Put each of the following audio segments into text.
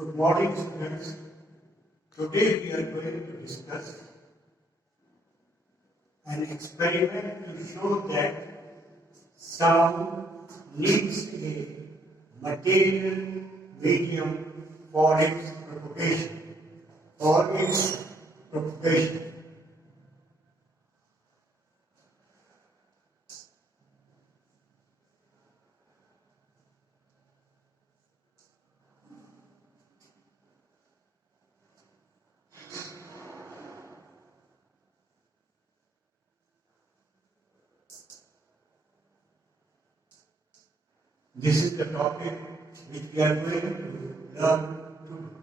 Good morning, students. Today we are going to discuss an experiment to show that sound needs a material medium for its propagation. This is the topic which we are going to learn today.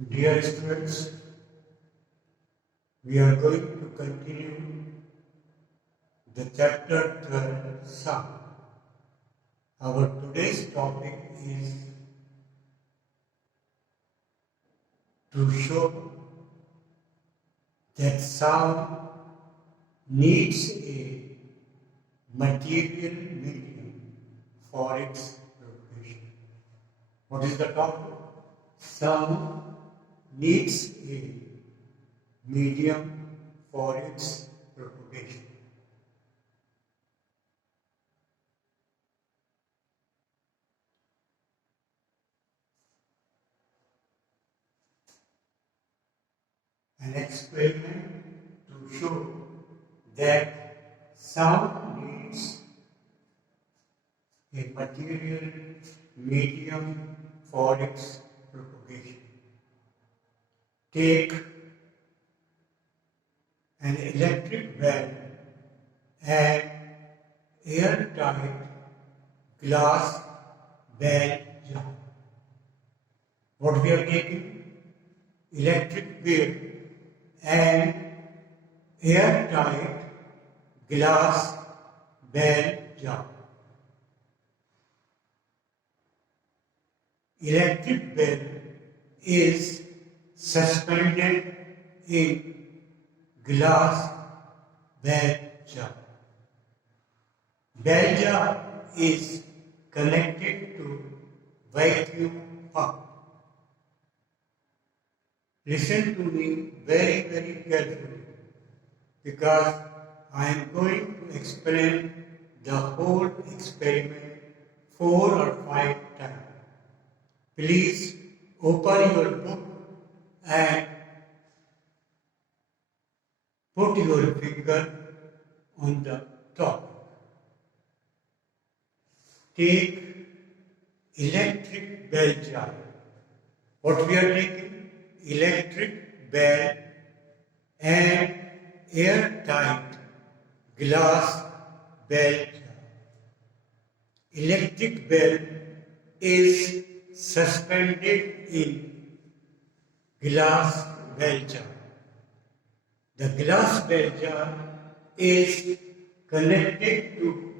Dear students, we are going to continue the chapter 12, Sound. Our today's topic is to show that sound needs a material medium for its propagation. What is the topic? Sound needs a medium for its propagation. An experiment to show that sound needs a material medium for its propagation. Take an electric bell and airtight glass bell jar. What we are taking? Electric bell and airtight glass bell jar. Electric bell is suspended in glass bell jar. Bell jar is connected to vacuum pump. Listen to me very, very carefully because I am going to explain the whole experiment 4 or 5 times. Please open your book and put your finger on the top. Take electric bell jar. What we are taking? Electric bell and airtight glass bell jar. Electric bell is suspended in glass bell jar. The glass bell jar is connected to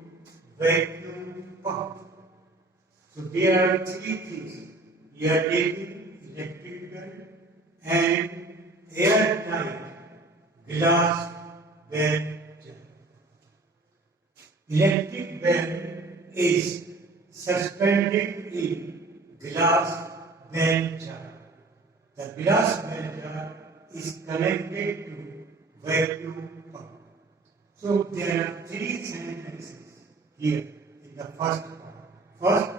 vacuum pump. So there are 3 things. We are taking electric bell and airtight glass bell jar. Electric bell is suspended in glass bell jar. The glass bell jar is connected to vacuum pump. So there are 3 sentences here in the first part. First,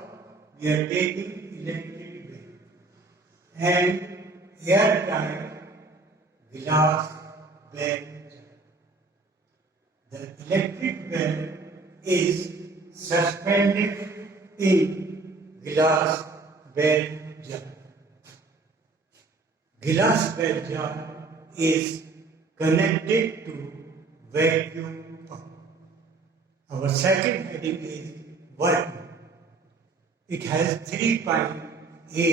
we are taking electric bell and airtight glass bell jar. The electric bell is suspended in glass bell jar. Glass bell jar is connected to vacuum pump. Our second heading is working. It has 3 points A,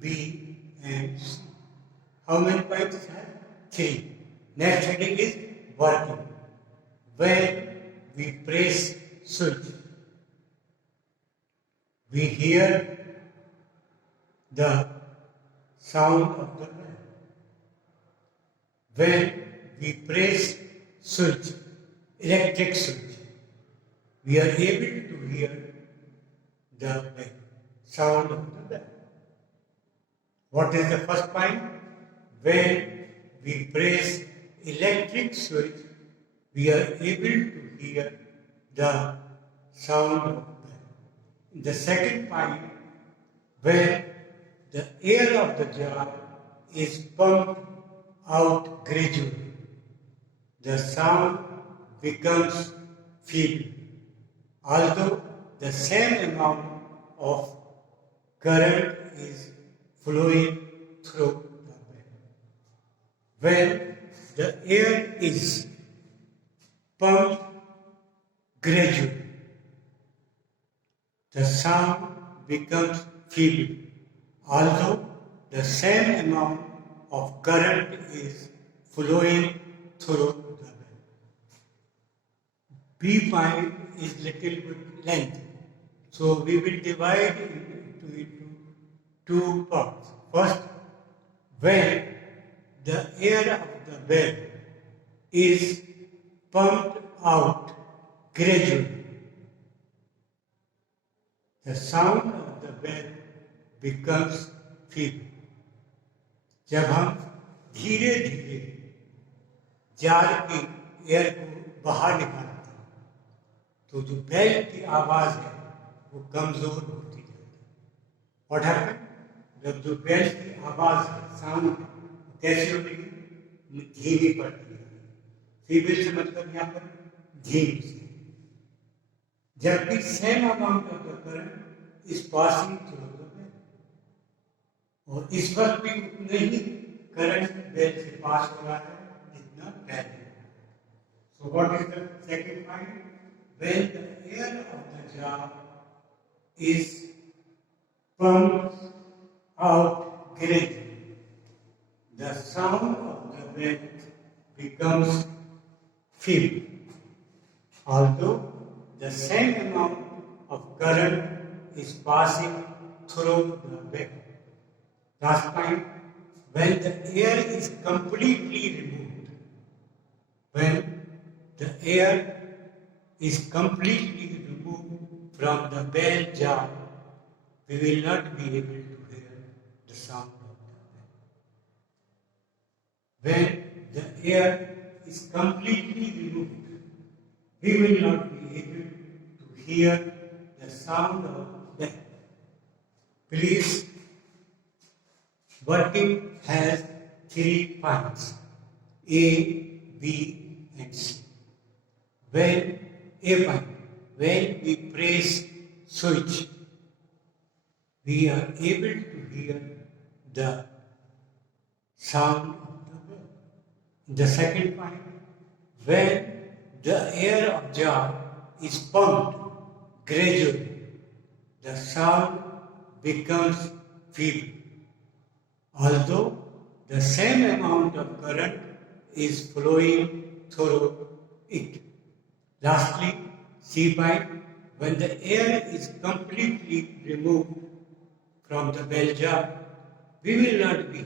B and C. How many points it has? 3. Next heading is working. When we press switch, we hear the sound of the bell. When we press switch, electric switch, we are able to hear the bell, sound of the bell. What is the first point? When we press electric switch, we are able to hear the sound of the bell. The second point, when the air of the jar is pumped out gradually, the sound becomes feeble, although the same amount of current is flowing through the bell. When the air is pumped gradually, the sound becomes feeble, although the same amount of current is flowing through the bell. B point is little bit length. So we will divide it into two parts. First, when the air of the bell is pumped out gradually, the sound of the bell becomes feeble. जब हम धीरे धीरे jar की air को बाहर निकालते हैं तो जो बेल की आवाज़ है वो कमज़ोर होती जाती है। What happened? जब जो बेल की आवाज़ है, साउंड है, कैसे होगी? धीमी पड़ती है। फीबल से मतलब यहाँ पर धीमी से। जब भी same amount of the current is passing through the bell, और इस वक्त भी उतना ही करंट बेल से पास हो रहा है जितना पहले। So what is the second point? When the air of the jar is pumped out gradually, the sound of the bell becomes feeble. Although the same amount of current is passing through the bell. Last point, when the air is completely removed, when the air is completely removed from the bell jar, we will not be able to hear the sound of the bell. When the air is completely removed, we will not be able to hear the sound of the bell. Please, working has 3 points, A, B and C. When A point, when we press switch, we are able to hear the sound of the bell. The second point, when the air of jar is pumped gradually, the sound becomes feeble. Although the same amount of current is flowing through it. Lastly, C point, when the air is completely removed from the bell jar, we will not be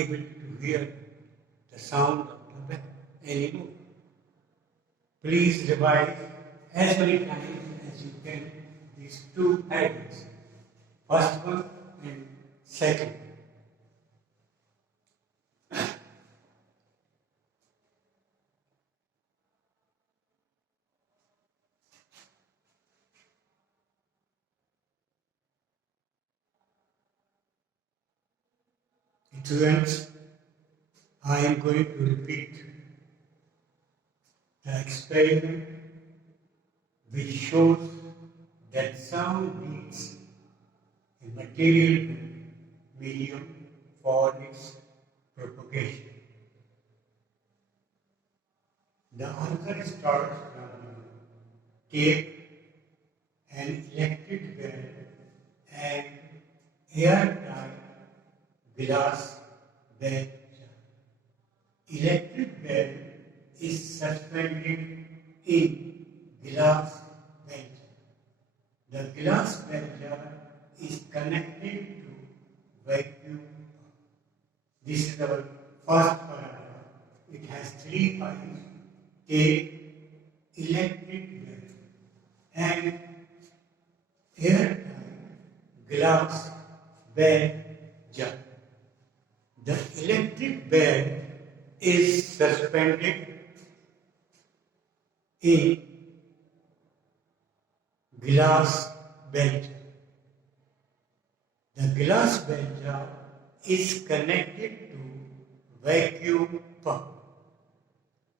able to hear the sound of the bell anymore. Please revise as many times as you can these two headings, first one and second. Students, I am going to repeat the experiment which shows that sound needs a material medium for its propagation. The answer starts from take an electric bell and airtight glass bell jar. Electric bell is suspended in glass bell jar. The glass bell jar is connected to vacuum pump. This is our first paragraph. It has 3 pipes. Take electric bell and airtight glass bell jar. The electric bell is suspended in glass bell jar. The glass bell jar is connected to vacuum pump.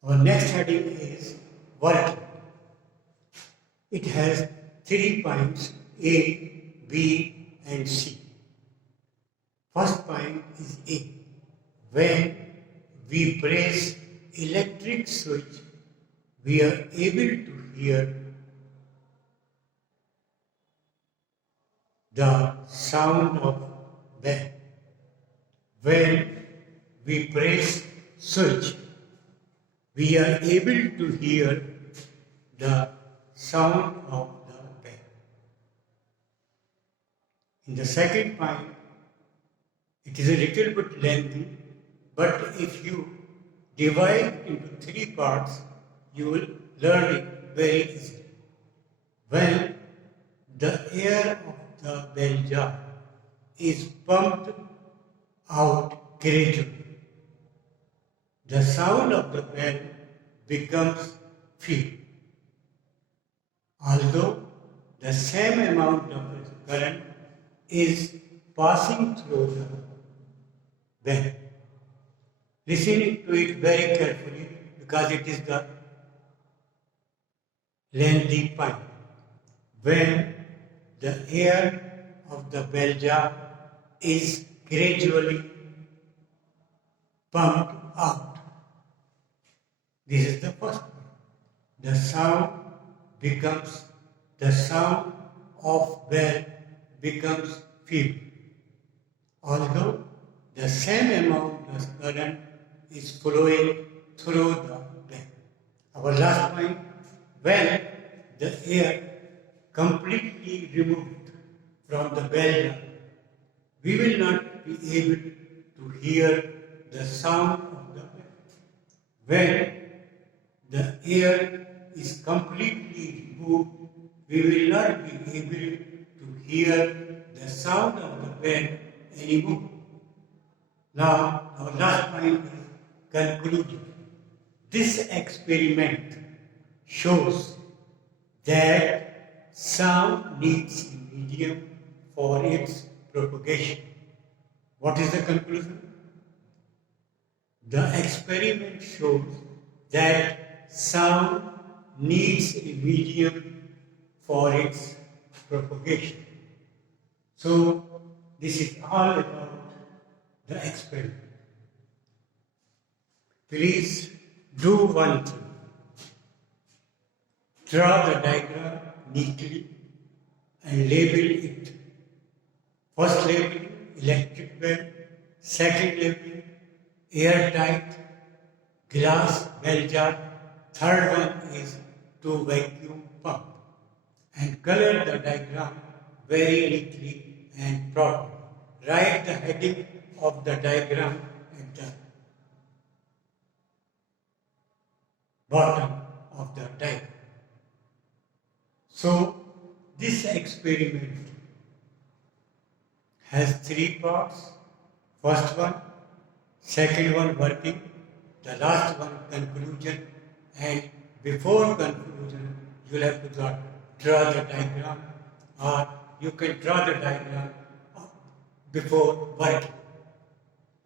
Our next heading is working. It has 3 points, A, B and C. First point is A. When we press electric switch, we are able to hear the sound of bell. When we press switch, we are able to hear the sound of the bell. In the second point, it is a little bit lengthy, but if you divide into three parts, you will learn it very easily. When the air of the bell jar is pumped out gradually, the sound of the bell becomes feeble. Although the same amount of current is passing through the bell. Listening to it very carefully because it is the lengthy point. When the air of the bell jar is gradually pumped out. This is the first point. The sound of bell becomes feeble. Although the same amount of current is flowing through the bell. Our last point, when the air completely removed from the bell jar, we will not be able to hear the sound of the bell. When the air is completely removed, we will not be able to hear the sound of the bell anymore. Now, our last point is conclusion. This experiment shows that sound needs a medium for its propagation. What is the conclusion? The experiment shows that sound needs a medium for its propagation. So, this is all about the experiment. Please do one thing. Draw the diagram neatly and label it. First label, electric bell. Second label, airtight glass bell jar. Third one is to vacuum pump. And color the diagram very neatly and properly. Write the heading of the diagram at the bottom of the diagram. So, this experiment has three parts. First one, second one working, the last one conclusion, and before conclusion you will have to draw the diagram, or you can draw the diagram before working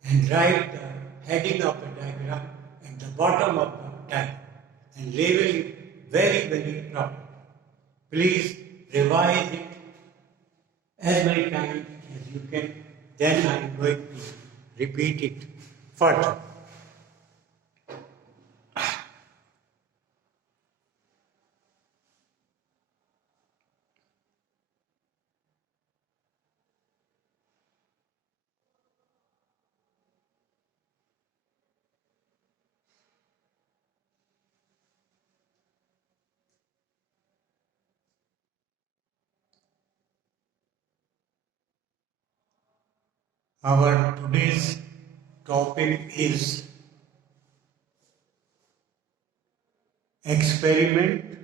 and write the heading of the diagram and the bottom of the diagram and label it very, very properly. Please revise it as many times as you can, then I am going to repeat it further. Our today's topic is experiment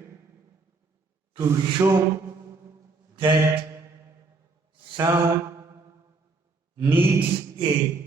to show that sound needs a